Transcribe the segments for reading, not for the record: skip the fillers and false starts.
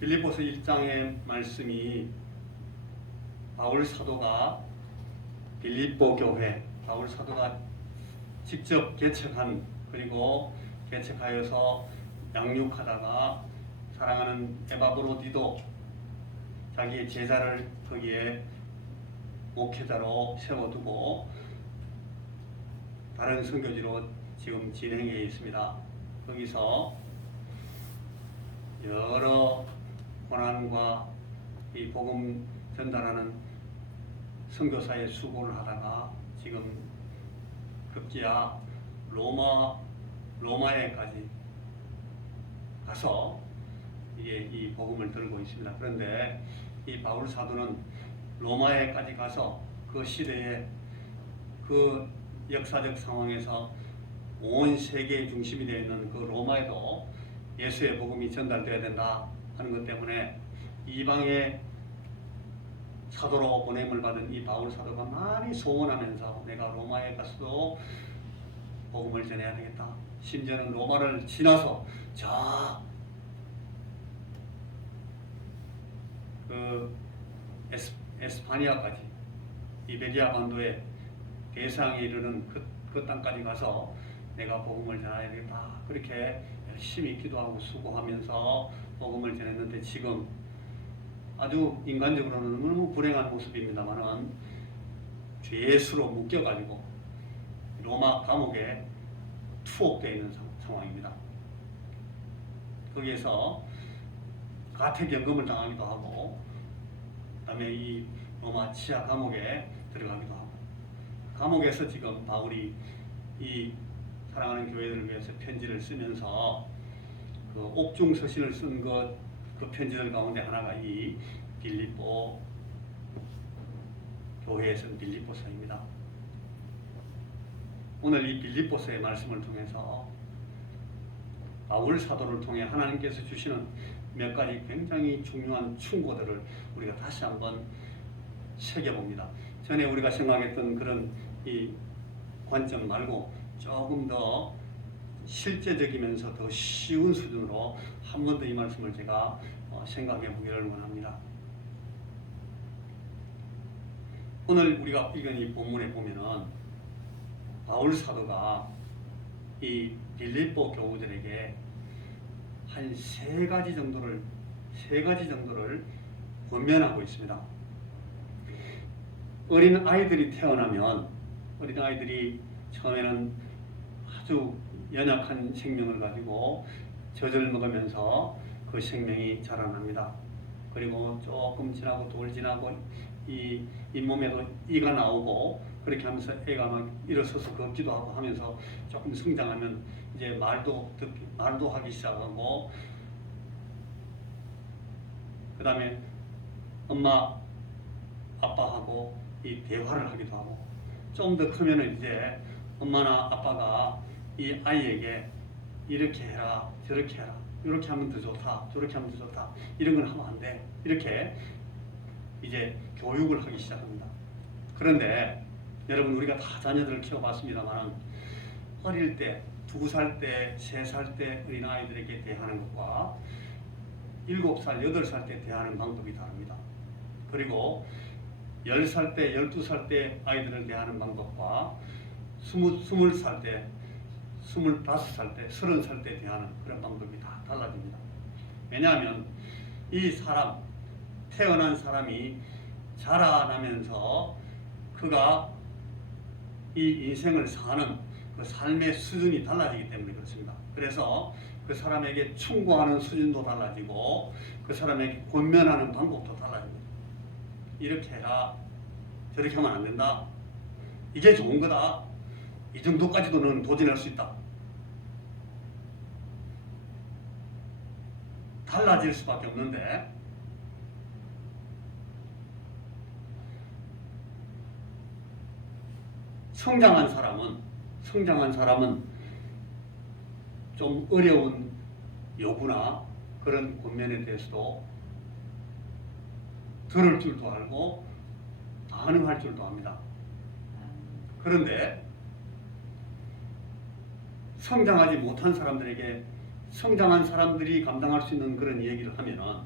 빌립보서 1장의 말씀이 바울 사도가 빌립보 교회, 바울 사도가 직접 개척한, 그리고 개척하여서 양육하다가 사랑하는 에바브로디도 자기의 제자를 거기에 목회자로 세워두고 다른 선교지로 지금 진행해 있습니다. 거기서 여러 고난과 이 복음 전달하는 선교사의 수고를 하다가 지금 급기야 로마에까지 가서 이게 이 복음을 들고 있습니다. 그런데 이 바울 사도는 로마에까지 가서 그 시대에 그 역사적 상황에서 온 세계의 중심이 되어 있는 그 로마에도 예수의 복음이 전달되어야 된다 하는 것 때문에 이방의 사도로 보냄을 받은 이 바울 사도가 많이 소원하면서 내가 로마에 가서도 복음을 전해야 되겠다. 심지어는 로마를 지나서 그 에스파니아까지, 이베리아 반도의 대상에 이르는 그 땅까지 가서 내가 복음을 전해야 되겠다. 그렇게 열심히 기도하고 수고하면서 복음을 전했는데 지금 아주 인간적으로는 너무 불행한 모습입니다만은 죄의 수로 묶여가지고 로마 감옥에 투옥되어 있는 상황입니다. 거기에서 가택연금을 당하기도 하고, 그 다음에 이 로마 치아 감옥에 들어가기도 하고, 감옥에서 지금 바울이 이 사랑하는 교회들을 위해서 편지를 쓰면서 그 옥중 서신을 쓴 그 편지들 가운데 하나가 이 빌립보 교회에 쓴 빌립보서입니다. 오늘 이 빌립보서의 말씀을 통해서 바울 사도를 통해 하나님께서 주시는 몇 가지 굉장히 중요한 충고들을 우리가 다시 한번 새겨봅니다. 전에 우리가 생각했던 그런 이 관점 말고 조금 더 실제적이면서 더 쉬운 수준으로 한 번 더 이 말씀을 제가 생각해 보기를 원합니다. 오늘 우리가 읽은 이 본문에 보면은 바울 사도가 이 빌립보 교우들에게 한 세 가지 정도를 권면하고 있습니다. 어린 아이들이 태어나면, 어린 아이들이 처음에는 아주 연약한 생명을 가지고 젖을 먹으면서 그 생명이 자라납니다. 그리고 조금 지나고 돌 지나고 이 잇몸에도 이가 나오고, 그렇게 하면서 애가 막 일어서서 걷기도 하고 하면서 조금 성장하면 이제 말도 하기 시작하고, 그 다음에 엄마 아빠하고 이 대화를 하기도 하고, 좀 더 크면은 이제 엄마나 아빠가 이 아이에게 이렇게 해라, 저렇게 해라, 이렇게 하면 더 좋다, 저렇게 하면 더 좋다, 이런 건 하면 안 돼, 이렇게 이제 교육을 하기 시작합니다. 그런데 여러분, 우리가 다 자녀들을 키워봤습니다만 어릴 때 2살 때, 3살 때 어린 아이들에게 대하는 것과 7살, 8살 때 대하는 방법이 다릅니다. 그리고 10살 때, 12살 때 아이들을 대하는 방법과 20살 때, 25살 때, 30살 때 대하는 그런 방법이 다 달라집니다. 왜냐하면 이 사람, 태어난 사람이 자라나면서 그가 이 인생을 사는 그 삶의 수준이 달라지기 때문에 그렇습니다. 그래서 그 사람에게 충고하는 수준도 달라지고 그 사람에게 권면하는 방법도 달라집니다. 이렇게 해라, 저렇게 하면 안 된다, 이게 좋은 거다, 이 정도까지도 너는 도전할 수 있다, 달라질 수밖에 없는데, 성장한 사람은 좀 어려운 요구나 그런 권면에 대해서도 들을 줄도 알고 반응할 줄도 압니다. 그런데 성장하지 못한 사람들에게 성장한 사람들이 감당할 수 있는 그런 얘기를 하면은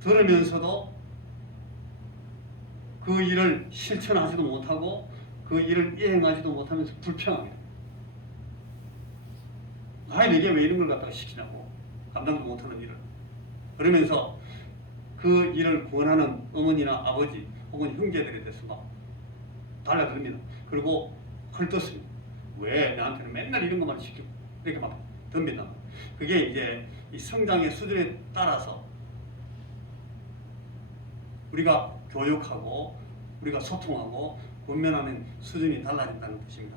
들으면서도 그 일을 실천하지도 못하고 그 일을 이행하지도 못하면서 불평합니다. 내게 왜 이런 걸 갖다가 시키냐고, 감당도 못하는 일을. 그러면서 그 일을 권하는 어머니나 아버지 혹은 형제들에 대해서 막 달라듭니다. 그리고 헐떴습니다. 왜 나한테는 맨날 이런 것만 시키고, 이렇게 막 덤빈다. 그게 이제 이 성장의 수준에 따라서 우리가 교육하고 우리가 소통하고 권면하는 수준이 달라진다는 뜻입니다.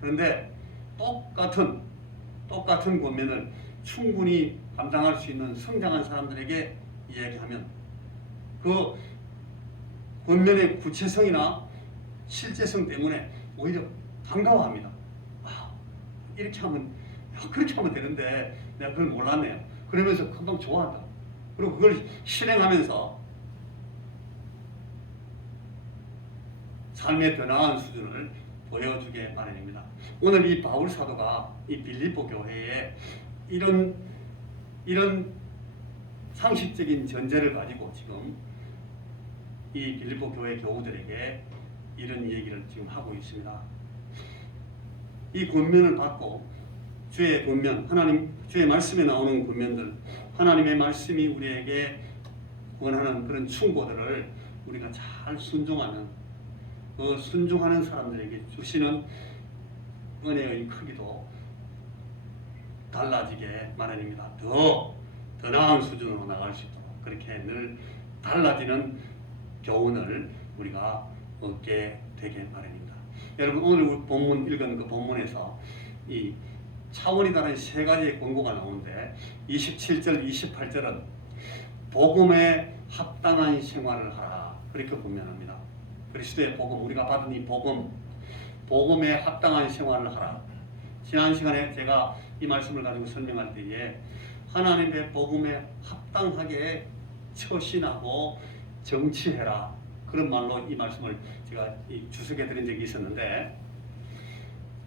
그런데 똑같은 권면을 충분히 감당할 수 있는 성장한 사람들에게 이야기하면 그 권면의 구체성이나 실제성 때문에 오히려 반가워합니다. 이렇게 하면, 그렇게 하면 되는데 내가 그걸 몰랐네요. 그러면서 금방 좋아한다. 그리고 그걸 실행하면서 삶의 더 나은 수준을 보여주게 마련입니다. 오늘 이 바울 사도가 이 빌립보 교회에 이런 상식적인 전제를 가지고 지금 이 빌립보 교회 교우들에게 이런 얘기를 지금 하고 있습니다. 이 권면을 받고 주의 권면, 하나님 주의 말씀에 나오는 권면들, 하나님의 말씀이 우리에게 원하는 그런 충고들을 우리가 잘 순종하는, 그 순종하는 사람들에게 주시는 은혜의 크기도 달라지게 마련입니다. 더 나은 수준으로 나갈 수 있도록 그렇게 늘 달라지는 교훈을 우리가 얻게 되게 마련입니다. 여러분, 오늘 본문 읽은 그 본문에서 이 차원이 다른 세 가지의 권고가 나오는데 27절, 28절은 복음에 합당한 생활을 하라, 그렇게 권면합니다. 그리스도의 복음, 우리가 받은 이 복음에 합당한 생활을 하라. 지난 시간에 제가 이 말씀을 가지고 설명할 때에 하나님의 복음에 합당하게 처신하고 정치해라, 그런 말로 이 말씀을 제가 주석해 드린 적이 있었는데,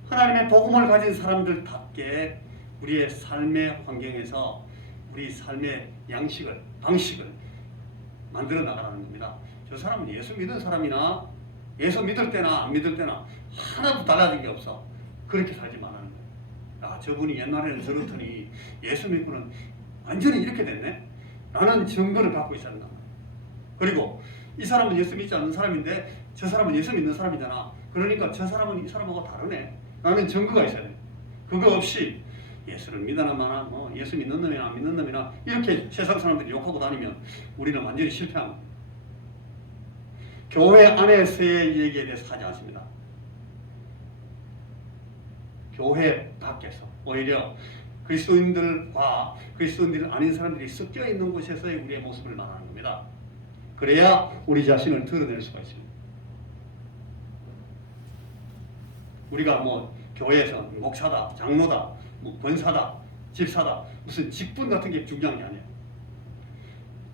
하나님의 복음을 가진 사람들답게 우리의 삶의 환경에서 우리 삶의 양식을, 방식을 만들어 나가라는 겁니다. 저 사람은 예수 믿은 사람이나 예수 믿을 때나 안 믿을 때나 하나도 달라진 게 없어, 그렇게 살지 말라는 거예요. 저분이 옛날에는 저렇더니 예수 믿고는 완전히 이렇게 됐네 라는 증거를 갖고 있어야 한다. 그리고 이 사람은 예수 믿지 않는 사람인데 저 사람은 예수 믿는 사람이잖아, 그러니까 저 사람은 이 사람하고 다르네 라는 증거가 있어야 돼. 그거 없이 예수를 믿으나 마나, 예수 믿는 놈이나 안 믿는 놈이나 이렇게 세상 사람들이 욕하고 다니면 우리는 완전히 실패합니다. 교회 안에서의 얘기에 대해서 하지 않습니다. 교회 밖에서 오히려 그리스도인들과 그리스도인들 아닌 사람들이 섞여 있는 곳에서의 우리의 모습을 말하는 겁니다. 그래야 우리 자신을 드러낼 수가 있습니다. 우리가 교회에서 목사다, 장로다, 권사다, 집사다, 무슨 직분 같은 게 중요한 게 아니에요.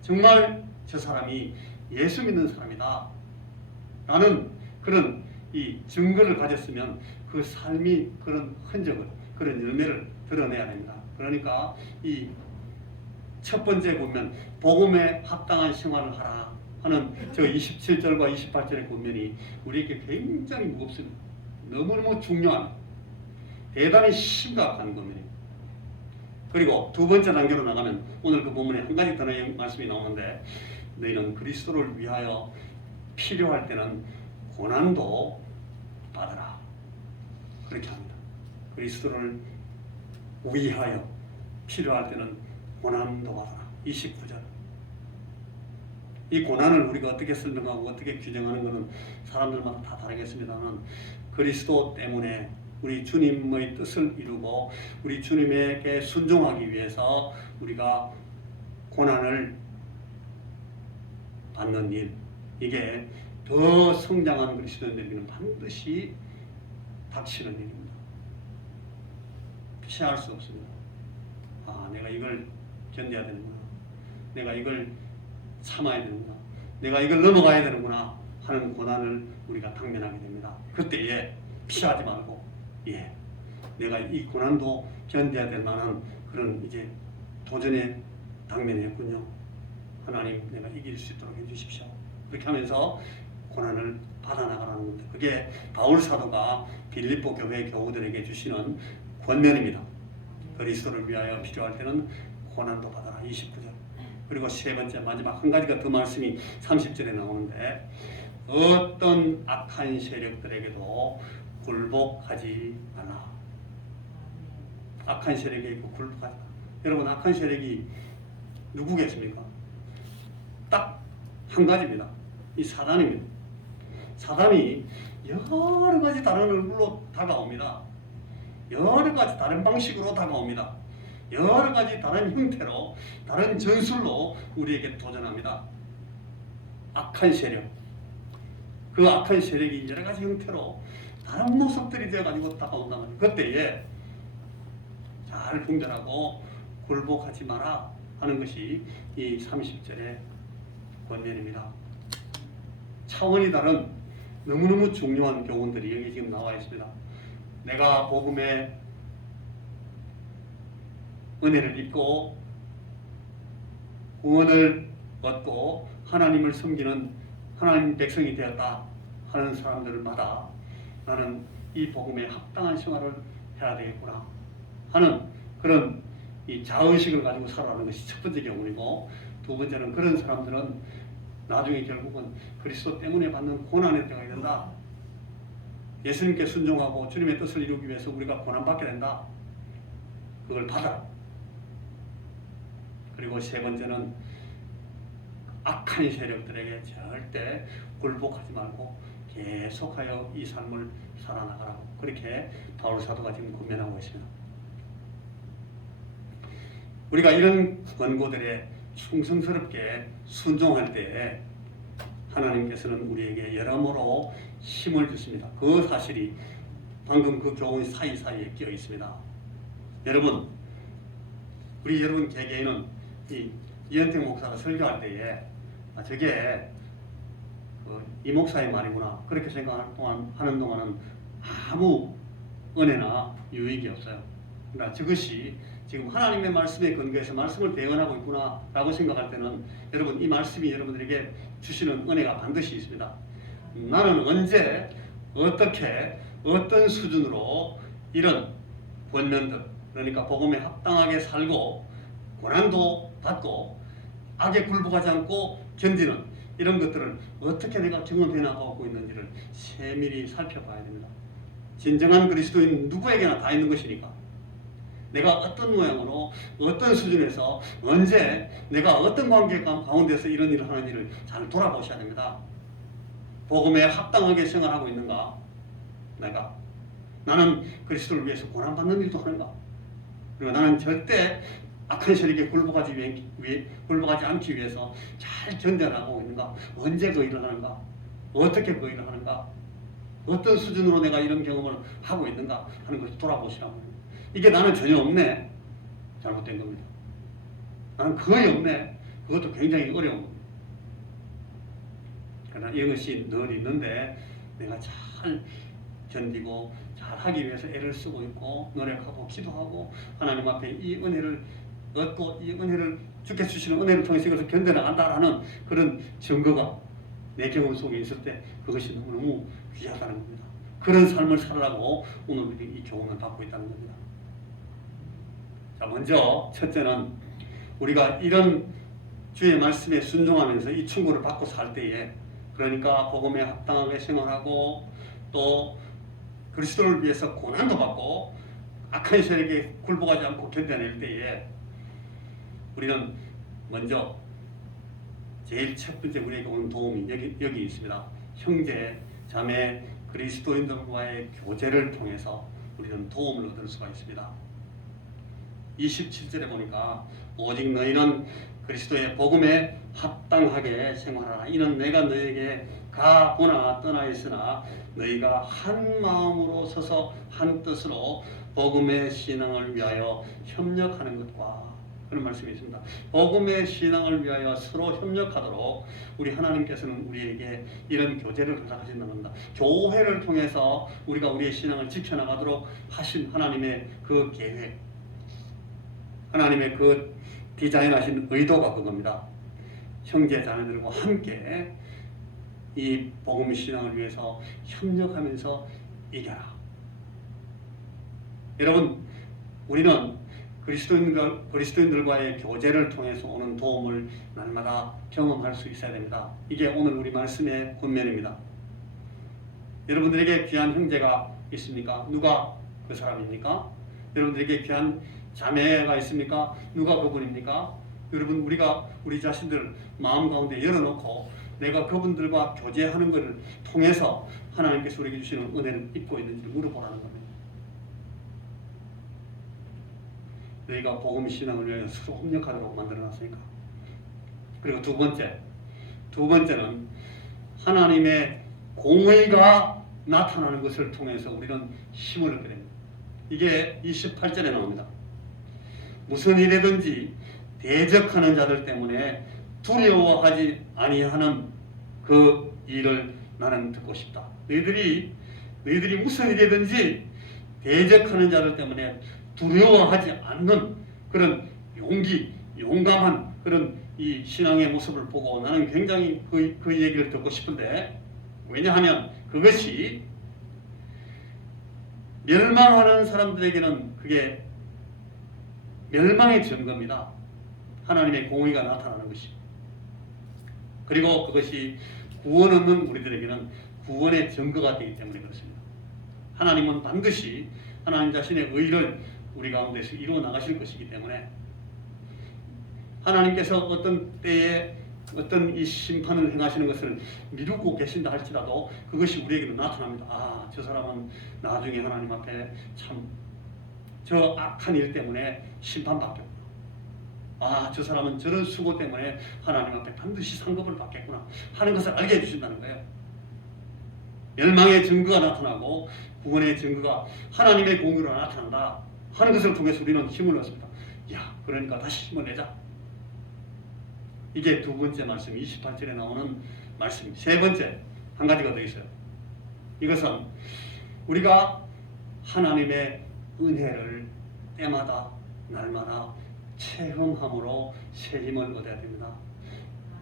정말 저 사람이 예수 믿는 사람이다 라는 그런 이 증거를 가졌으면 그 삶이 그런 흔적을, 그런 열매를 드러내야 됩니다. 그러니까 이 첫 번째 보면 복음에 합당한 생활을 하라 하는 저 27절과 28절의 권면이 우리에게 굉장히 무겁습니다. 너무너무 중요한, 대단히 심각한 권면입니다. 그리고 두 번째 단계로 나가면 오늘 그 본문에 한 가지 더 말씀이 나오는데, 너희는 그리스도를 위하여 필요할 때는 고난도 받아라, 그렇게 합니다. 그리스도를 위하여 필요할 때는 고난도 받아라. 29절. 이 고난을 우리가 어떻게 설명하고 어떻게 규정하는 것은 사람들마다 다 다르겠습니다만, 그리스도 때문에 우리 주님의 뜻을 이루고 우리 주님에게 순종하기 위해서 우리가 고난을 받는 일, 이게 더 성장한 그리스도인들에게는 반드시 닥치는 일입니다. 피할 수 없습니다. 내가 이걸 견뎌야 되는구나, 내가 이걸 참아야 되는구나, 내가 이걸 넘어가야 되는구나 하는 고난을 우리가 당면하게 됩니다. 그때에 피하지 말고, 내가 이 고난도 견뎌야 될 만한 그런 이제 도전에 당면했군요 하나님 내가 이길 수 있도록 해주십시오. 그렇게 하면서 고난을 받아나가라는 겁니다. 그게 바울 사도가 빌립보 교회 교우들에게 주시는 권면입니다. 그리스도를 위하여 필요할 때는 고난도 받아라. 29절. 그리고 세 번째 마지막 한 가지가 더 말씀이 30절에 나오는데 어떤 악한 세력들에게도 굴복하지 말라. 악한 세력에 굴복하지 말라. 여러분 악한 세력이 누구겠습니까? 딱 한 가지입니다. 이 사단입니다. 사단이 여러 가지 다른 얼굴로 다가옵니다. 여러 가지 다른 방식으로 다가옵니다. 여러 가지 다른 형태로 다른 전술로 우리에게 도전합니다. 악한 세력. 그 악한 세력이 여러 가지 형태로 다른 모습들이 되어가지고 다가온다는 거예요. 그때에 잘 분별하고 굴복하지 마라 하는 것이 이 30절의 권면입니다. 차원이 다른 너무너무 중요한 교훈들이 여기 지금 나와 있습니다. 내가 복음의 은혜를 입고 구원을 얻고 하나님을 섬기는 하나님 백성이 되었다 하는 사람들마다 나는 이 복음에 합당한 생활을 해야 되겠구나 하는 그런 이 자의식을 가지고 살아가는 것이 첫 번째 경우이고, 두 번째는 그런 사람들은 나중에 결국은 그리스도 때문에 받는 고난에 들어가게 된다. 예수님께 순종하고 주님의 뜻을 이루기 위해서 우리가 고난받게 된다. 그걸 받아라. 그리고 세 번째는 악한 세력들에게 절대 굴복하지 말고 계속하여 이 삶을 살아나가라고 그렇게 바울 사도가 지금 권면하고 있습니다. 우리가 이런 권고들에 충성스럽게 순종할 때 하나님께서는 우리에게 여러모로 힘을 주십니다. 그 사실이 방금 그 교훈 사이사이에 끼어 있습니다. 여러분, 우리 여러분 개개인은 이현택 목사가 설교할 때에 저게 이 목사의 말이구나 그렇게 생각하는 동안은 아무 은혜나 유익이 없어요. 그러니까 저것이 지금 하나님의 말씀에 근거해서 말씀을 대언하고 있구나 라고 생각할 때는 여러분 이 말씀이 여러분들에게 주시는 은혜가 반드시 있습니다. 나는 언제 어떻게 어떤 수준으로 이런 권면들, 그러니까 복음에 합당하게 살고 고난도 받고 악에 굴복하지 않고 견디는 이런 것들을 어떻게 내가 경험해 나가고 있는지를 세밀히 살펴봐야 됩니다. 진정한 그리스도인 누구에게나 다 있는 것이니까 내가 어떤 모양으로 어떤 수준에서 언제 내가 어떤 관계 가운데서 이런 일을 하는지를 잘 돌아보셔야 됩니다. 복음에 합당하게 생활하고 있는가? 나는 그리스도를 위해서 고난받는 일도 하는가? 그리고 나는 절대 악한 세력에 굴복하지 않기 위해서 잘 견뎌나가고 있는가? 언제 그 일을 하는가? 어떻게 그 일을 하는가? 어떤 수준으로 내가 이런 경험을 하고 있는가 하는 것을 돌아보시라고. 이게 나는 전혀 없네. 잘못된 겁니다. 나는 거의 없네. 그것도 굉장히 어려운 겁니다. 그러나 이것이 늘 있는데 내가 잘 견디고 잘 하기 위해서 애를 쓰고 있고 노력하고 기도하고 하나님 앞에 이 은혜를 얻고 이 은혜를 주께 주시는 은혜를 통해서 이것을 견뎌나간다라는 그런 증거가 내 경험 속에 있을 때 그것이 너무너무 귀하다는 겁니다. 그런 삶을 살라고 오늘 우리 이 교훈을 받고 있다는 겁니다. 자, 먼저 첫째는 우리가 이런 주의 말씀에 순종하면서 이 충고를 받고 살 때에, 그러니까 복음에 합당하게 생활하고 또 그리스도를 위해서 고난도 받고 악한 세력에 굴복하지 않고 견뎌낼 때에 우리는 먼저 제일 첫 번째 우리에게 오는 도움이 여기 있습니다. 형제, 자매, 그리스도인들과의 교제를 통해서 우리는 도움을 얻을 수가 있습니다. 27절에 보니까 오직 너희는 그리스도의 복음에 합당하게 생활하라. 이는 내가 너희에게 가보나 떠나 있으나 너희가 한 마음으로 서서 한 뜻으로 복음의 신앙을 위하여 협력하는 것과, 그런 말씀이 있습니다. 복음의 신앙을 위하여 서로 협력하도록 우리 하나님께서는 우리에게 이런 교제를 허락하신다는 겁니다. 교회를 통해서 우리가 우리의 신앙을 지켜나가도록 하신 하나님의 그 계획, 하나님의 그 디자인하신 의도가 그겁니다. 형제 자매들과 함께 이 복음 신앙을 위해서 협력하면서 이겨라. 여러분, 우리는 그리스도인들과의 교제를 통해서 오는 도움을 날마다 경험할 수 있어야 됩니다. 이게 오늘 우리 말씀의 본면입니다. 여러분들에게 귀한 형제가 있습니까? 누가 그 사람입니까? 여러분들에게 귀한 자매가 있습니까? 누가 그분입니까? 여러분, 우리가 우리 자신들 마음 가운데 열어놓고 내가 그분들과 교제하는 것을 통해서 하나님께서 우리에게 주시는 은혜를 입고 있는지 물어보라는 겁니다. 너희가 복음 신앙을 위하여 서로 협력하도록 만들어놨으니까. 그리고 두 번째는 하나님의 공의가 나타나는 것을 통해서 우리는 힘을 얻게 됩니다. 이게 28절에 나옵니다. 무슨 일이든지 대적하는 자들 때문에 두려워하지 아니하는 그 일을 나는 듣고 싶다. 너희들이 무슨 일이든지 대적하는 자들 때문에 두려워하지 않는 그런 용감한 그런 이 신앙의 모습을 보고 나는 굉장히 그 얘기를 듣고 싶은데, 왜냐하면 그것이 멸망하는 사람들에게는 그게 멸망의 증거입니다. 하나님의 공의가 나타나는 것이. 그리고 그것이 구원 없는 우리들에게는 구원의 증거가 되기 때문에 그렇습니다. 하나님은 반드시 하나님 자신의 의를 우리 가운데서 이루어 나가실 것이기 때문에 하나님께서 어떤 때에 어떤 이 심판을 행하시는 것을 미루고 계신다 할지라도 그것이 우리에게는 나타납니다. 아, 저 사람은 나중에 하나님 앞에 참 저 악한 일 때문에 심판받겠구나. 아, 저 사람은 저런 수고 때문에 하나님 앞에 반드시 상급을 받겠구나 하는 것을 알게 해주신다는 거예요. 멸망의 증거가 나타나고 구원의 증거가 하나님의 공의로 나타난다 하는 것을 통해서 우리는 힘을 얻습니다. 야, 그러니까 다시 힘을 내자. 이게 두 번째 말씀, 28절에 나오는 말씀. 세 번째, 한 가지가 더 있어요. 이것은 우리가 하나님의 은혜를 때마다 날마다 체험함으로 새 힘을 얻어야 됩니다.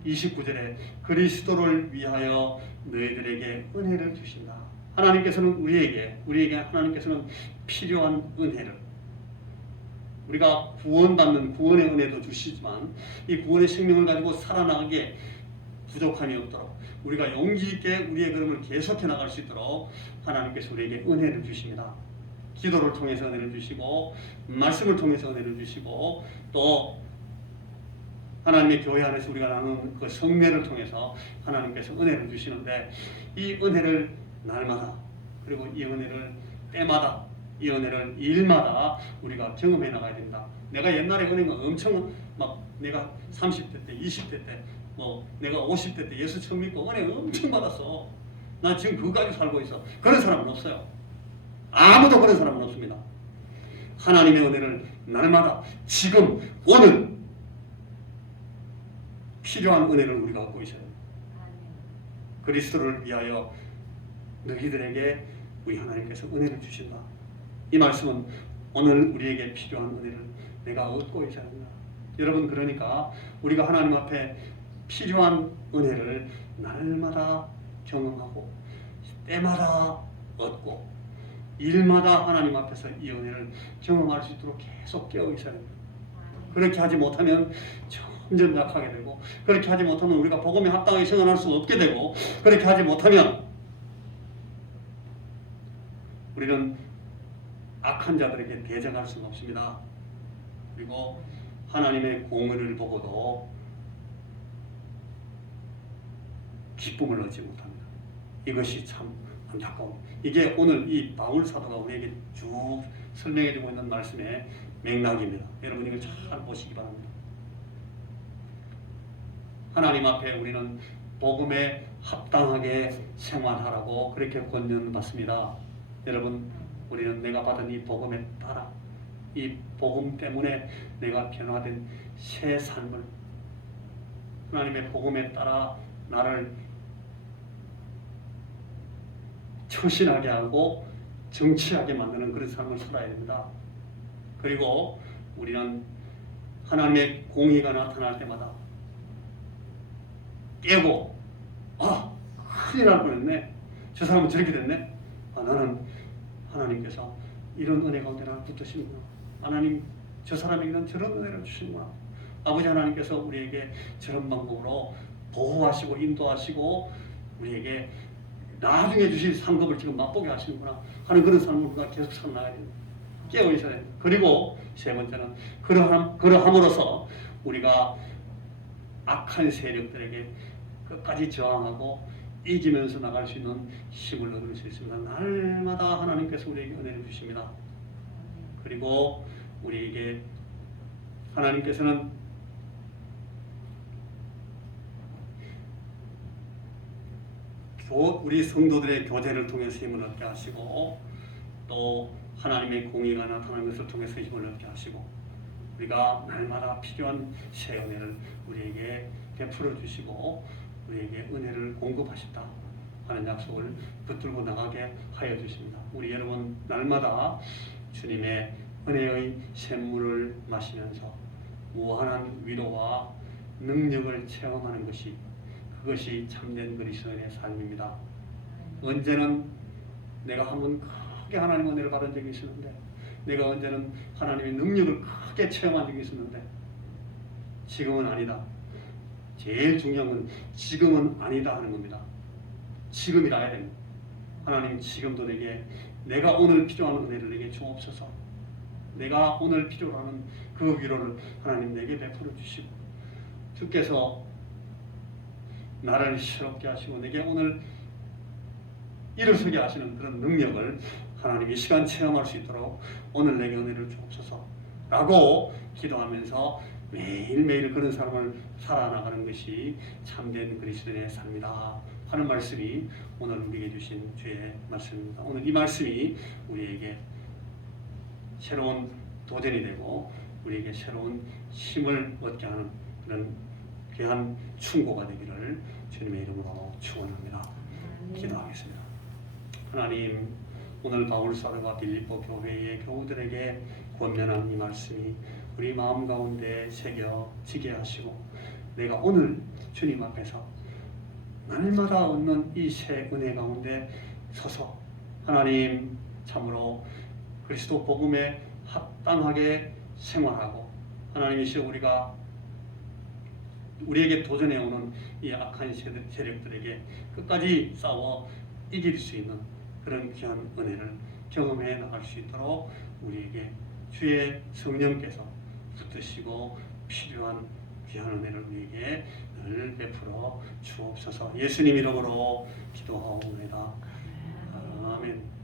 29절에 그리스도를 위하여 너희들에게 은혜를 주신다. 하나님께서는 우리에게 하나님께서는 필요한 은혜를, 우리가 구원받는 구원의 은혜도 주시지만 이 구원의 생명을 가지고 살아나가기에 부족함이 없도록 우리가 용기 있게 우리의 걸음을 계속해 나갈 수 있도록 하나님께서 우리에게 은혜를 주십니다. 기도를 통해서 은혜를 주시고 말씀을 통해서 은혜를 주시고 또 하나님의 교회 안에서 우리가 나누는 그 성례를 통해서 하나님께서 은혜를 주시는데, 이 은혜를 날마다 그리고 이 은혜를 때마다 이 은혜를 일마다 우리가 경험해 나가야 됩니다. 내가 옛날에 은혜가 엄청 막 내가 30대 때 20대 때 뭐 내가 50대 때 예수 처음 믿고 은혜 엄청 받았어. 나 지금 그거 가지고 살고 있어. 그런 사람은 없어요. 아무도 그런 사람은 없습니다. 하나님의 은혜를 날마다 지금 오늘 필요한 은혜를 우리가 얻고 있어야 됩니다. 그리스도를 위하여 너희들에게 우리 하나님께서 은혜를 주신다. 이 말씀은 오늘 우리에게 필요한 은혜를 내가 얻고 있어야 합니다. 여러분, 그러니까 우리가 하나님 앞에 필요한 은혜를 날마다 경험하고 때마다 얻고 일마다 하나님 앞에서 이 은혜를 경험할 수 있도록 계속 깨어 있어야 합니다. 그렇게 하지 못하면 점점 약하게 되고, 그렇게 하지 못하면 우리가 복음에 합당하게 생활할 수 없게 되고, 그렇게 하지 못하면 우리는 악한 자들에게 대적할 수는 없습니다. 그리고 하나님의 공의를 보고도 기쁨을 얻지 못합니다. 이것이 참 안타까운, 이게 오늘 이 바울 사도가 우리에게 쭉 설명해주고 있는 말씀의 맥락입니다. 여러분, 이걸 잘 보시기 바랍니다. 하나님 앞에 우리는 복음에 합당하게 생활하라고 그렇게 권면받습니다. 여러분, 우리는 내가 받은 이 복음에 따라 이 복음 때문에 내가 변화된 새 삶을, 하나님의 복음에 따라 나를 처신하게 하고 정치하게 만드는 그런 삶을 살아야 됩니다. 그리고 우리는 하나님의 공의가 나타날 때마다 깨고 큰일 날 뻔했네. 저 사람은 저렇게 됐네. 나는 하나님께서 이런 은혜 가운데 나를 붙드시는구나. 하나님 저 사람에게는 저런 은혜를 주시는구나. 아버지 하나님께서 우리에게 저런 방법으로 보호하시고 인도하시고 우리에게 나중에 주실 상급을 지금 맛보게 하시는구나 하는 그런 삶을 우리가 계속 살아나가야 됩니다. 깨어 있어야 됩니다. 그리고 세 번째는 그러함으로써 우리가 악한 세력들에게 끝까지 저항하고 이기면서 나갈 수 있는 힘을 얻을 수 있습니다. 날마다 하나님께서 우리에게 은혜를 주십니다. 그리고 우리에게 하나님께서는 우리 성도들의 교제를 통해서 힘을 얻게 하시고 또 하나님의 공의가 나타나는 것을 통해서 힘을 얻게 하시고 우리가 날마다 필요한 새 은혜를 우리에게 베풀어 주시고 우리에게 은혜를 공급하신다 하는 약속을 붙들고 나가게 하여 주십니다. 우리 여러분 날마다 주님의 은혜의 샘물을 마시면서 무한한 위로와 능력을 체험하는 것이 그것이 참된 그리스도인의 삶입니다. 언제는 내가 한번 크게 하나님의 은혜를 받은 적이 있었는데 내가 언제는 하나님의 능력을 크게 체험한 적이 있었는데 지금은 아니다. 제일 중요한 건 지금은 아니다 하는 겁니다. 지금이라 해야 됩니다. 하나님 지금도 내가 오늘 필요한 은혜를 내게 주옵소서. 내가 오늘 필요로 하는 그 위로를 하나님 내게 베풀어 주시고 주께서 나를 새롭게 하시고 내게 오늘 일어서게 하시는 그런 능력을 하나님 이 시간 체험할 수 있도록 오늘 내게 은혜를 주옵소서 라고 기도하면서 매일매일 그런 삶을 살아나가는 것이 참된 그리스도인의 삶이다 하는 말씀이 오늘 우리에게 주신 주의 말씀입니다. 오늘 이 말씀이 우리에게 새로운 도전이 되고 우리에게 새로운 힘을 얻게 하는 그런 귀한 충고가 되기를 주님의 이름으로 축원합니다. 기도하겠습니다. 하나님 오늘 바울사도가 빌립보 교회의 교우들에게 권면한 이 말씀이 우리 마음 가운데 새겨지게 하시고 내가 오늘 주님 앞에서 날마다 얻는 이 새 은혜 가운데 서서 하나님 참으로 그리스도 복음에 합당하게 생활하고 하나님이시여 우리에게 도전해오는 이 악한 세력들에게 끝까지 싸워 이길 수 있는 그런 귀한 은혜를 경험해 나갈 수 있도록 우리에게 주의 성령께서 붙드시고 필요한 귀한 은혜를 우리에게 늘 베풀어 주옵소서. 예수님 이름으로 기도하옵나이다. 아멘.